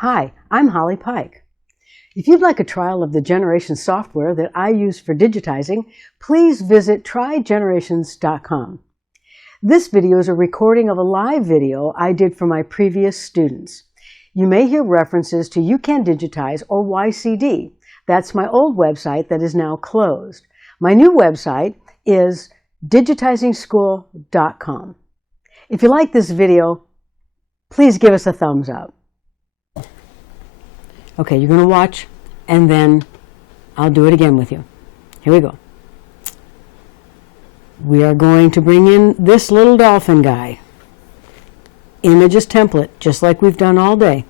Hi, I'm Holly Pike. If you'd like a trial of the Generation software that I use for digitizing, please visit trygenerations.com. This video is a recording of a live video I did for my previous students. You may hear references to You Can Digitize or YCD. That's my old website that is now closed. My new website is digitizingschool.com. If you like this video, please give us a thumbs up. Okay, you're going to watch, and then I'll do it again with you. Here we go. We are going to bring in this little dolphin guy. Images template, just like we've done all day.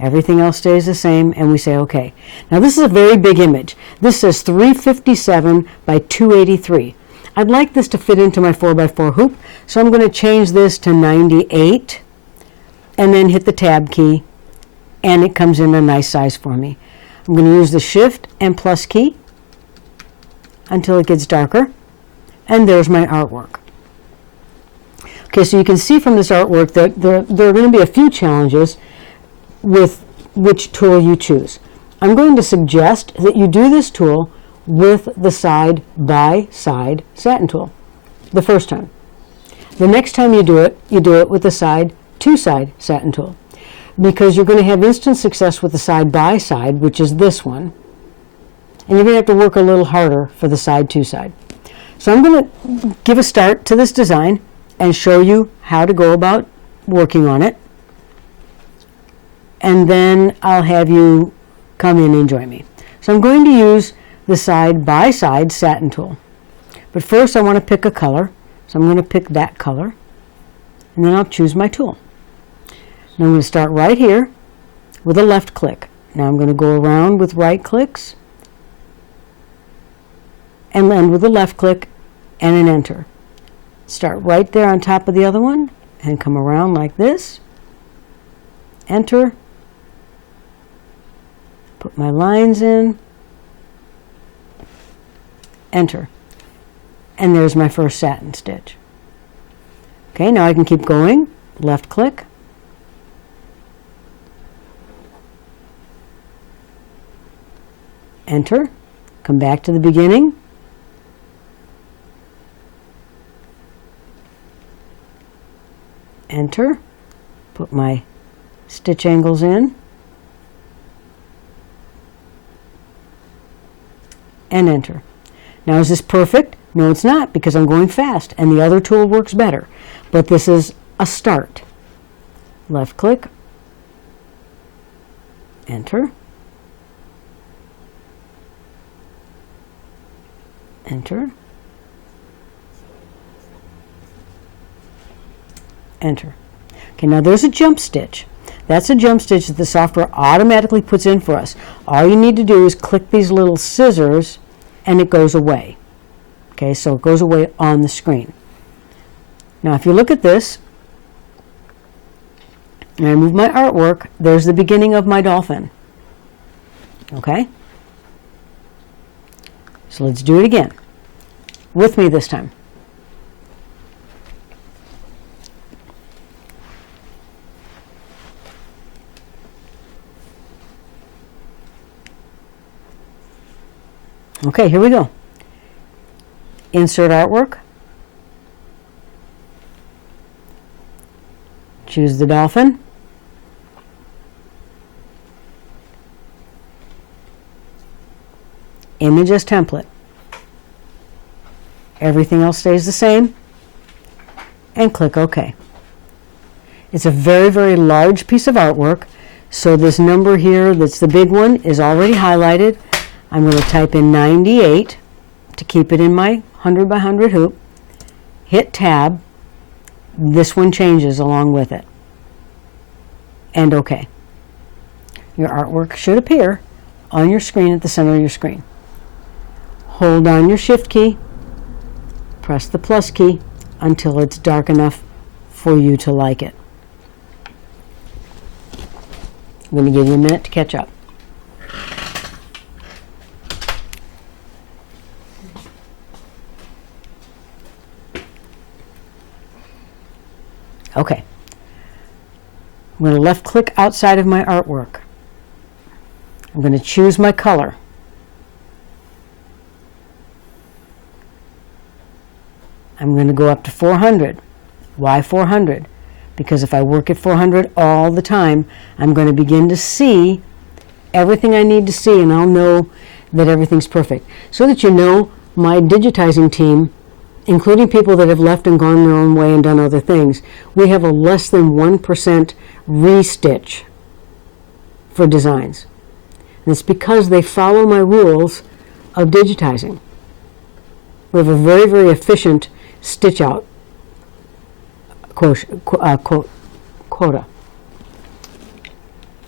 Everything else stays the same, and we say OK. Now this is a very big image. This says 357 by 283. I'd like this to fit into my 4x4 hoop, so I'm going to change this to 98, and then hit the tab key, and it comes in a nice size for me. I'm going to use the Shift and plus key until it gets darker, and there's my artwork. Okay, so you can see from this artwork that there are going to be a few challenges with which tool you choose. I'm going to suggest that you do this tool with the side-by-side satin tool the first time. The next time you do it with the side-to-side satin tool, because you're going to have instant success with the side-by-side, which is this one, and you're going to have to work a little harder for the side-to-side. So I'm going to give a start to this design and show you how to go about working on it, and then I'll have you come in and join me. So I'm going to use the side-by-side satin tool. But first I want to pick a color, so I'm going to pick that color, and then I'll choose my tool. Now I'm going to start right here with a left click. Now I'm going to go around with right clicks and end with a left click and an enter. Start right there on top of the other one and come around like this. Enter. Put my lines in. Enter. And there's my first satin stitch. Okay, now I can keep going. Left click. Enter. Come back to the beginning. Enter. Put my stitch angles in. And enter. Now is this perfect? No, it's not, because I'm going fast and the other tool works better. But this is a start. Left click. Enter. Enter. Enter. Okay, now there's a jump stitch. That's a jump stitch that the software automatically puts in for us. All you need to do is click these little scissors and it goes away. Okay, so it goes away on the screen. Now if you look at this, and I move my artwork, there's the beginning of my dolphin. Okay? So let's do it again. With me this time. Okay, here we go. Insert artwork. Choose the dolphin. Image as template. Everything else stays the same. And click OK. It's a very, very large piece of artwork. So this number here, that's the big one, is already highlighted. I'm going to type in 98 to keep it in my 100 by 100 hoop. Hit tab. This one changes along with it. And OK. Your artwork should appear on your screen at the center of your screen. Hold down your Shift key. Press the plus key until it's dark enough for you to like it. I'm going to give you a minute to catch up. Okay. I'm going to left click outside of my artwork. I'm going to choose my color. I'm going to go up to 400. Why 400? Because if I work at 400 all the time, I'm going to begin to see everything I need to see, and I'll know that everything's perfect. So that you know, my digitizing team, including people that have left and gone their own way and done other things, we have a less than 1% restitch for designs. And it's because they follow my rules of digitizing. We have a very, very efficient stitch out quota.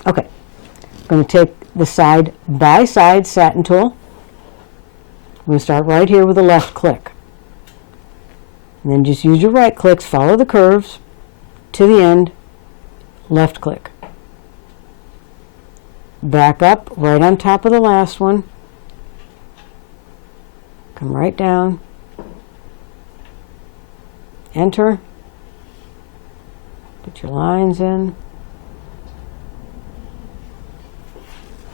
Okay, I'm going to take the side by side satin tool. I'm going to start right here with a left click. And then just use your right clicks, follow the curves to the end, left click. Back up right on top of the last one. Come right down. Enter. Put your lines in.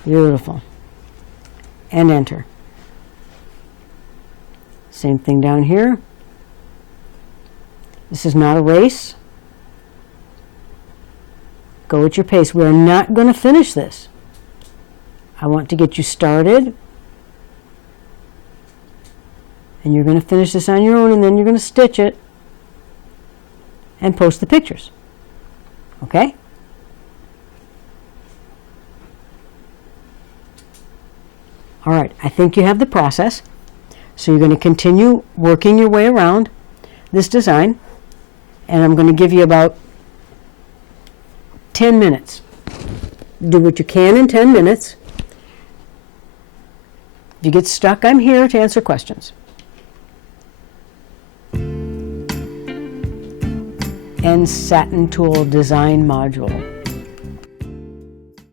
Beautiful. And enter. Same thing down here. This is not a race. Go at your pace. We're not going to finish this. I want to get you started. And you're going to finish this on your own, and then you're going to stitch it and post the pictures. Okay? All right, I think you have the process. So you're going to continue working your way around this design, and I'm going to give you about 10 minutes. Do what you can in 10 minutes. If you get stuck, I'm here to answer questions. And Satin Tool Design Module.